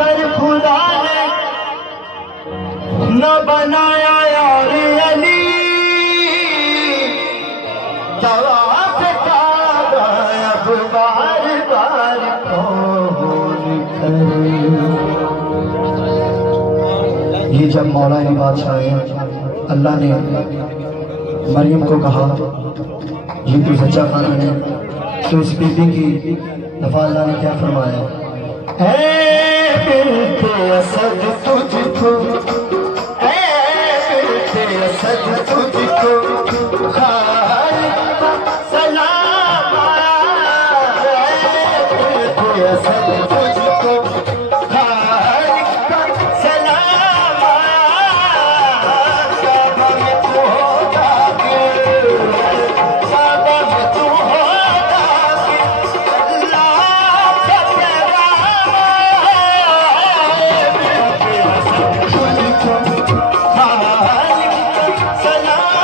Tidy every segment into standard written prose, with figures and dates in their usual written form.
पर खुदा ने न बनाया यार अली, तवाफ काबा अब बार बार कौन करे। ये जब मौला अली बादशाह है, अल्लाह ने मरियम को कहा ये तो सच्चा खाना है, तो उस बीबी की दफा अल्लाह ने क्या फरमाया, ऐ बिन्ते असद तुझको, ऐ बिन्ते असद तुझको खालिक सलाम, ऐ बिन्ते असद तुझको खालिक सलाम, काबा में तू होगा के, काबा में तू होगा के, अल्लाह का पैगाम, बिन्ते असद तुझको खालिक सलाम,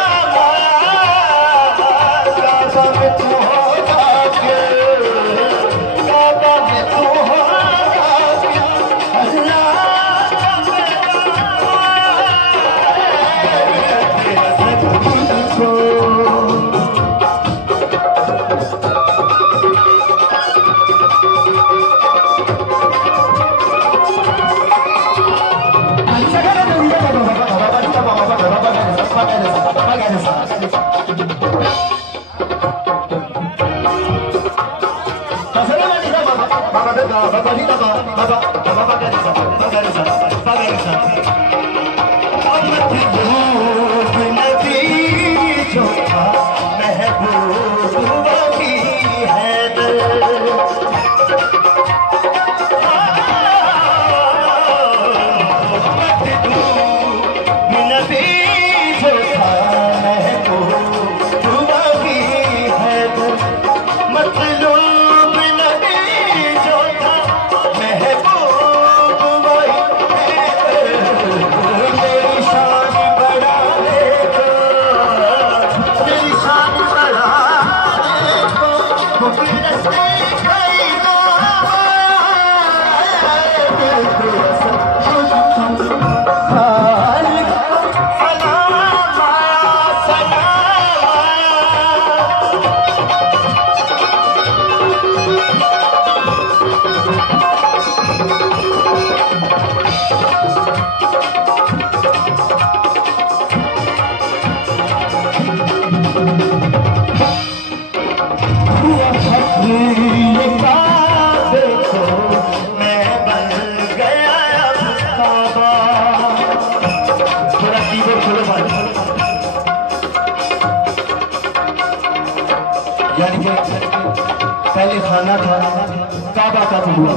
काबा में तू होगा के, काबा में तू होगा के, अल्लाह का पैगाम, बिन्ते असद तुझको। यानी कि पहले खाना था, काबा का हुआ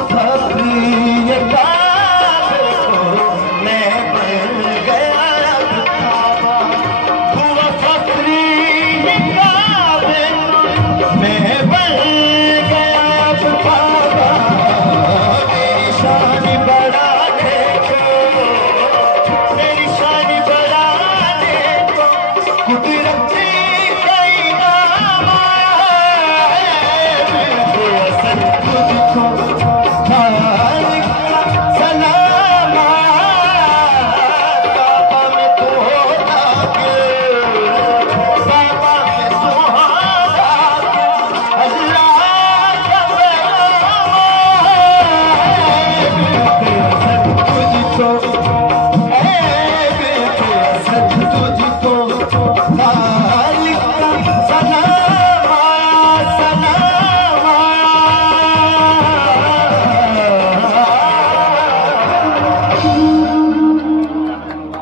फख्र